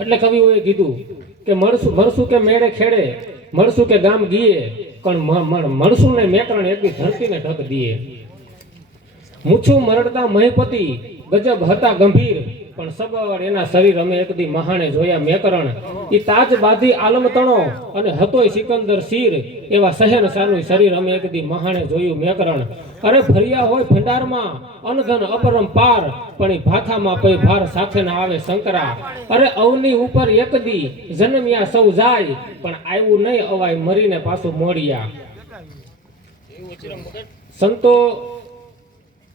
એટલે કવિઓએ કીધું કે મળશું કે મેળે ખેડે, મળશું કે ગામ ગીએ, પણ મળશું ને મેકરણ એકદી ધરતીને ઢક દીએ. મૂછું મરડતા મહીપતિ ગજબ હતા ગંભીર, પણ સબર એના શરીર અમે એકદી મહાણે જોયા મેકરણ. ઈ તાજ બાધી આલમ તણો અને હતોય સિકંદર શીર, એવા શહેર સાનું શરીર અમે એકદી મહાણે જોયું મેકરણ. અરે ભર્યા હોય ભંડારમાં અનધન અપરમ પાર, પણ ઈ ભાથામાં પઈ ભાર સાથે ના આવે શંકરા. અરે અવની ઉપર એકદી જન્મ્યા સૌ જાય, પણ આવ્યું નહીં અવાય મરીને પાછું મોડિયા. સંતો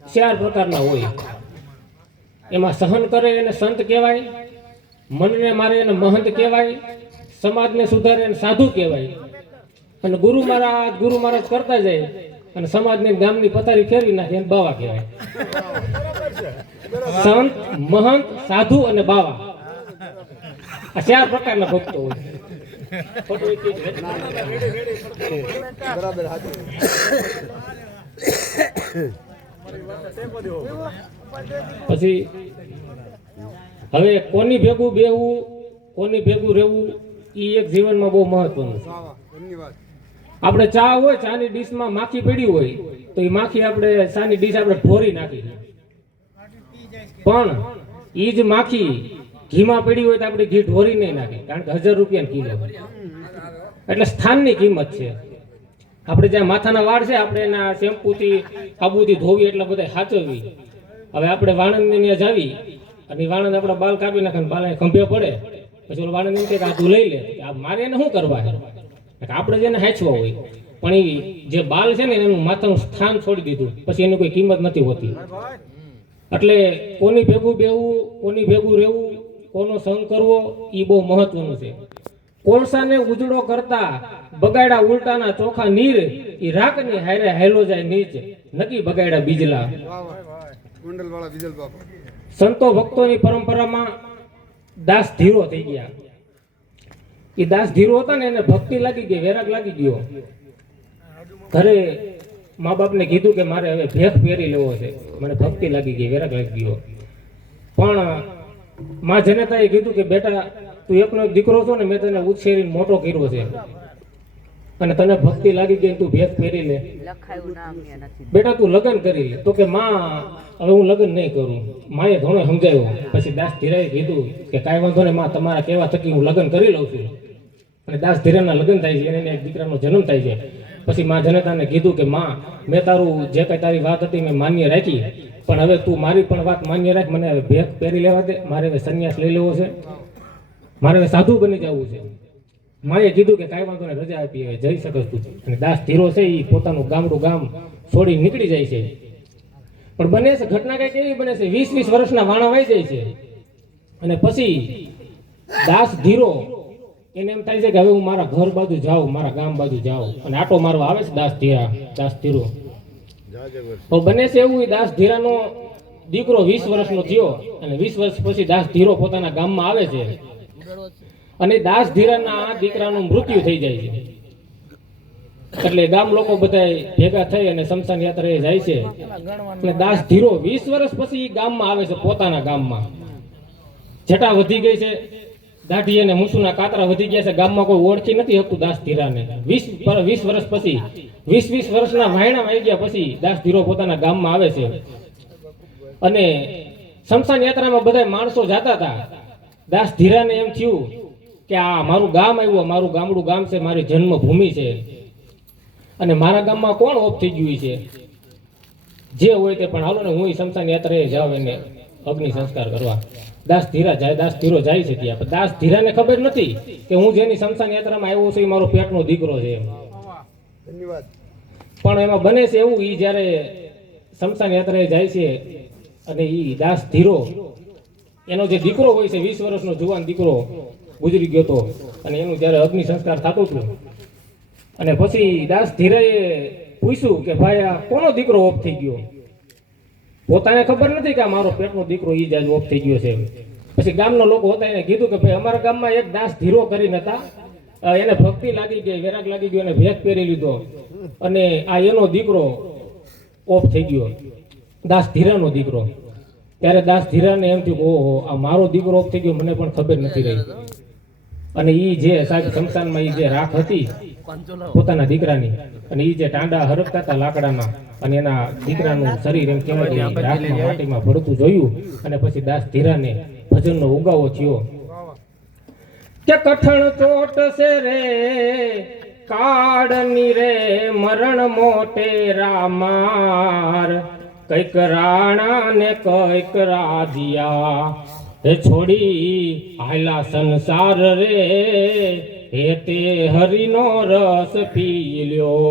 4 પ્રકારના હોય. એમાં સહન કરે એને સંત કહેવાય, મનને મારે એને મહંત કહેવાય, સમાજને સુધારે એને સાધુ કહેવાય, અને ગુરુ મહારાજ કરતા જાય અને સમાજને ગામની પથારી ફેરવી નાખે એને બાવા કહેવાય. સંત, મહંત, સાધુ અને બાવા, આ 4 પ્રકારના ભક્તો હોય. પછી હવે કોની ભેગું બેહવું, કોની ભેગું રહેવું, એ એક જીવનમાં બહુ મહત્વનું છે. આપણે ચા હોય, ચાની ડીશમાં માખી પડી હોય તો એ માખી આપણે ચાની ડીશ આપણે ઢોરી નાખી, પણ એ જ માખી ઘીમાં પડી હોય તો આપણે ઘી ઢોરી નહીં નાખી, કારણ કે 1000 રૂપિયા કિલો. એટલે સ્થાનની કિંમત છે. આપણે જ્યાં માથાના વાળ છે આપણે એના શેમ્પૂથી સાબુથી ધોવી એટલે બધા સાચવવી. હવે આપણે વાણંદની ત્યાં જાવી અને વાણંદ આપણા બાલ કાપી નાખે, બાલ ખંભે પડે, પછી ઓલો વાણંદ એમ કે આ તું લઈ લે, મારે એને શું કરવા છે, આપણે જેને હાંચવા હોય. પણ એ જે બાલ છે ને એનું માથાનું સ્થાન છોડી દીધું, પછી એની કોઈ કિંમત નથી હોતી. એટલે કોની ભેગું બેહવું, કોની ભેગું રહેવું, કોનો સંગ કરવો, એ બહુ મહત્વનું છે. કોળસાને ઉજળો કરતા બગાડ્યા ઉલટાના ચોખા નીર, ઈ રાખની હારે હાયલો જાય નીચ, નકી બગાડ્યા બીજલા. સંતો ભક્તોની પરંપરામાં દાસ ધીરો થઈ ગયા. એ દાસ ધીરો હતા ને એને ભક્તિ લાગી ગઈ, વૈરાગ લાગી ગયો. ઘરે મા બાપને કીધું કે મારે હવે ભેખ પહેરી લેવો છે, મને ભક્તિ લાગી ગઈ, વૈરાગ લાગી ગયો. પણ માં જનતાએ કીધું કે બેટા તું એકનો એક દીકરો છો ને, મેં તને ઉછેરીને મોટો કર્યો છે અને તને ભક્તિ લાગી ગઈ, તું ભેખ પહેરી લે, બેટા તું લગ્ન કરી લે. તો કે માં હવે હું લગ્ન નહીં કરું. માએ ઘણો સમજાવ્યો. પછી દાસ ધીરાએ કીધું કે કાંઈ વાંધો નહીં માં, તમારા કહેવા થકી હું લગ્ન કરી લઉં છું. અને દાસ ધીરાના લગ્ન થાય છે, એને એક દીકરાનો જન્મ થાય છે. પછી માં જનતાને કીધું કે માં મેં તારું જે કંઈ તારી વાત હતી મેં માન્ય રાખી, પણ હવે તું મારી પણ વાત માન્ય રાખ, મને હવે ભેખ પહેરી લેવા દે, મારે હવે સંન્યાસ લઈ લેવો છે, મારે હવે સાધુ બની જવું છે. માએ કીધું કે કાંઈ વાંધો નહીં, રજા આપી, હવે જઈ શકસ તું. અને દાસ ધીરો છે એ પોતાનું ગામ છોડી નીકળી જાય છે. પણ બને છે ઘટના કંઈક એવી બને છે, 20-20 વર્ષના વાણા વાઈ જાય છે. અને પછી દાસ ધીરો એને એમ થાય છે કે હવે હું મારા ઘર બાજુ જાઉં, મારા ગામ બાજુ જાઉં, અને આટો મારવા આવે છે દાસ ધીરો. તો બને છે એવું, દાસ ધીરાનો દીકરો 20 વર્ષનો થયો અને 20 વર્ષ પછી દાસ ધીરો પોતાના ગામમાં આવે છે અને દાસ ધીરાના દીકરાનું મૃત્યુ થઈ જાય છે. એટલે ગામ લોકો બધા ભેગા થઈ અને શમશાન યાત્રાએ જાય છે. એટલે દાસ ધીરો 20 વર્ષ પછી ગામમાં આવે છે, પોતાના ગામમાં. જટા વધી ગઈ છે, દાઢી અને મૂછુના કાતરા વધી ગયા છે, ગામમાં કોઈ ઓળખી નથી શકતું દાસ ધીરાને. 20 વર્ષ પછી 20 વર્ષના વાયણા આવી ગયા પછી દાસ ધીરો પોતાના ગામમાં આવે છે. અને શમશાન યાત્રામાં બધા માણસો જતા હતા. દાસ ધીરાને એમ થયું કે આ મારું ગામ આવ્યું, મારું ગામડું ગામ છે, મારી જન્મભૂમિ છે, અને મારા ગામમાં કોણ ઓફ થઈ ગયું છે, જે હોય તે પણ હાલો ને હું શમશાન યાત્રાએ જાઉં એને અગ્નિ સંસ્કાર કરવા. દાસ ધીરો જાય છે ત્યાં. પણ દાસ ધીરાને ખબર નથી કે હું જેની શમશાન યાત્રામાં આવ્યો છું એ મારો પેટનો દીકરો છે. પણ એમાં બને છે એવું, એ જ્યારે શમશાન યાત્રાએ જાય છે અને એ દાસ ધીરો એનો જે દીકરો હોય છે, 20 વર્ષનો જુવાન દીકરો ગુજરી ગયો હતો, અને એનું જ્યારે અગ્નિ સંસ્કાર થતું હતું, અને પછી દાસ ધીરાએ પૂછ્યું કે ભાઈ આ કોનો દીકરો ઓફ થઈ ગયો? પોતાને ખબર નથી કે આ મારો પેટનો દીકરો ઈ જ ઓફ થઈ ગયો છે. પછી ગામના લોકો હતા એને કીધું કે ભાઈ અમારા ગામમાં એક દાસ ધીરો કરીને હતા, એને ભક્તિ લાગી ગઈ, વૈરાગ લાગી ગયો, એને ભેખ પહેરી લીધો, અને આ એનો દીકરો ઓફ થઈ ગયો, દાસ ધીરાનો દીકરો. ત્યારે દાસ ધીરાને એમ થયું કે ઓહો આ મારો દીકરો ઓફ થઈ ગયો, મને પણ ખબર નથી રહી. અને ઈ જે સાહેબ શમશાનમાં ઈ જે રાખ હતી પોતાના દીકરાની, અને ઈ જે ટાંડા હરકતા હતા લાકડાના, અને એના દીકરાનું શરીર એમ કહેવાય કે રાખમાં માટીમાં ભળતું જોયું. અને પછી દાસ ધીરાને ભજનનો ઉગાવો થયો કે કઠણ ચોટ છે રે કાળની રે મરણ મોટેરા માર, કઈક રાણા ને કઈક રાધિયા હે છોડી હાલા સંસાર રે, હે તે હરિનો રસ પી લ્યો.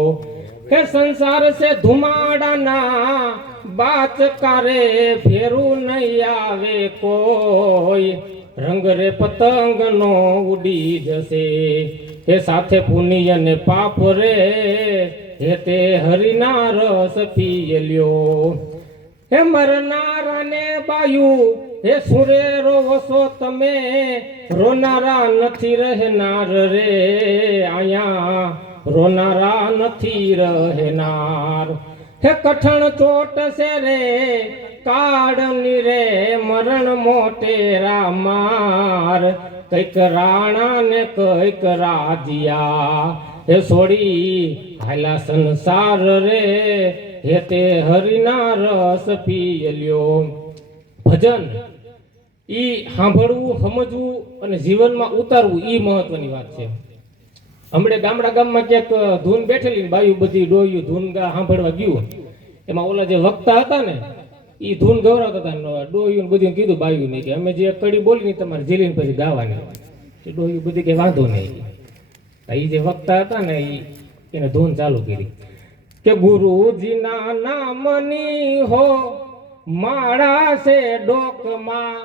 હે સંસાર સે ધુમાડાના બાચકારે ફેરું નહીં આવે કોઈ, રંગ રે પતંગ નો ઉડી જશે, હે સાથે પુણ્ય ને પાપ રે, હે તે હરિના રસ પી લ્યો. હે મરનારા ને બાયુ હે સુરેરો વસો તમે, રોનારા નથી રહેનાર રે આયા, રોનારા નથી રહેનાર. હે કઠણ ચોટ છે રે કાળની રે મરણ મોટેરા માર, કઈક રાણા ને કઈક રાધિયા હે છોડી હાલા સંસાર રે, હે તે હરિના રસ પી લ્યો. ભજન ઈ સાંભળવું, સમજવું અને જીવનમાં ઉતારવું ઈ મહત્વની વાત છે. હમણે ગામમાં ક્યાંક ધૂન બેઠેલી, બાયું બધી ડોયું ધૂન સાંભળવા ગયું, એમાં ઓલા જે વક્તા હતા ને ઈ ધૂન ગવરાવતા હતા. ડોયું બધું કીધું બાયું ને કે અમે જે કડી બોલી ને તમારે ઝીલીને પછી ગાવાની. ડોયું બધી કઈ વાંધો નહીં. એ જે વક્તા હતા ને એને ધૂન ચાલુ કરી કે ગુરુજીના નામની હો માળા છે ડોકમાં,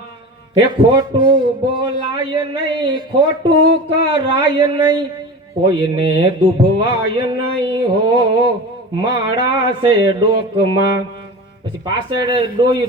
હે ખોટું બોલાય નહીં, ખોટું કરાય નહીં, કોઈને દુભવાય નહીં હો માળા છે ડોકમાં. પછી પાછળ ડોયું